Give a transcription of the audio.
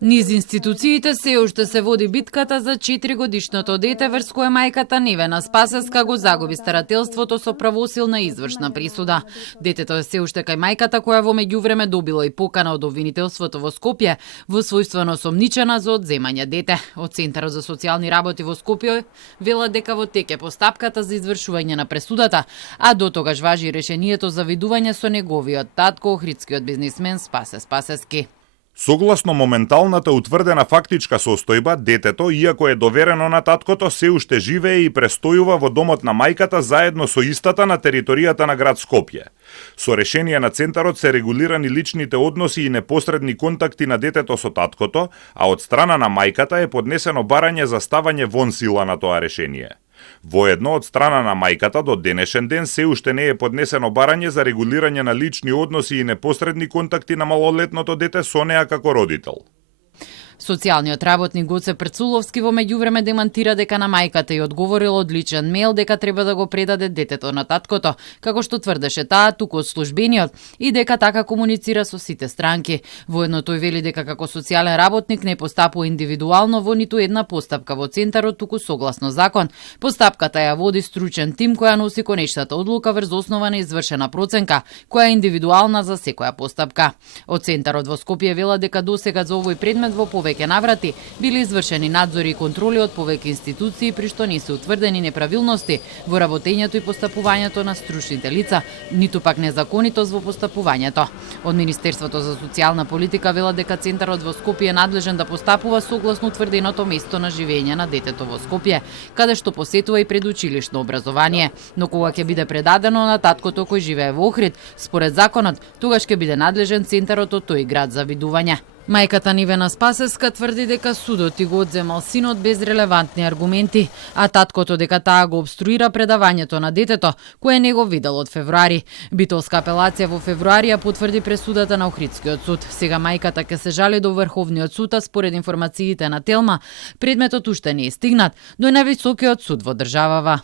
Низ институциите се уште се води битката за 4-годишното дете врз кое мајката Невена Спасеска го загуби старателството со правосилна извршна присуда. Детето е се уште кај мајката која во меѓувреме добило и покана од обвинителството во Скопје во својство на осомничена за одземање дете. Од Центарот за социјални работи во Скопје велат дека во тек е постапката за извршување на пресудата, а дотогаш важи решението за видување со неговиот татко, охридскиот бизнисмен Спасе Спасески. Согласно моменталната утврдена фактичка состојба, детето, иако е доверено на таткото, се уште живее и престојува во домот на мајката заедно со истата на територијата на град Скопје. Со решение на Центарот се регулирани личните односи и непосредни контакти на детето со таткото, а од страна на мајката е поднесено барање за ставање вон сила на тоа решение. Воедно од страна на мајката до денешен ден се уште не е поднесено барање за регулирање на лични односи и непосредни контакти на малолетното дете со неа како родител. Социјалниот работник Гоце Прцуловски во меѓувреме демантира дека на мајката ја одговорил од личен мејл дека треба да го предаде детето на таткото, како што тврдеше таа туку од службениот и дека така комуницира со сите странки. Воедно тој вели дека како социјален работник не постапува индивидуално во ниту една постапка во Центарот, туку согласно закон. Постапката ја води стручен тим која носи конечната одлука врз основа на извршена проценка, која е индивидуална за секоја постапка. Од Центарот во Скопје велат дека досега за овој предмет во повеќе наврати били извршени надзори и контроли од повеќе институции при што не се утврдени неправилности во работењето и постапувањето на стручните лица, ниту пак незаконитост во постапувањето. Од Министерството за социјална политика велат дека Центарот во Скопје е надлежен да постапува согласно утврденото место на живење на детето во Скопје, каде што посетува и предучилишно образование. Но кога ќе биде предадено на таткото кој живее во Охрид, според законот, тогаш ќе биде надлежен Центарот од тој град за видување. Мајката Невена Спасеска тврди дека судот и го одземал синот без релевантни аргументи, а таткото дека таа го обструира предавањето на детето, кое не го видел од февруари. Битолска апелација во февруари ја потврди пресудата на Охридскиот суд. Сега мајката ќе се жали до Врховниот суд, а според информациите на Телма, предметот уште не е стигнат до највисокиот суд во државава.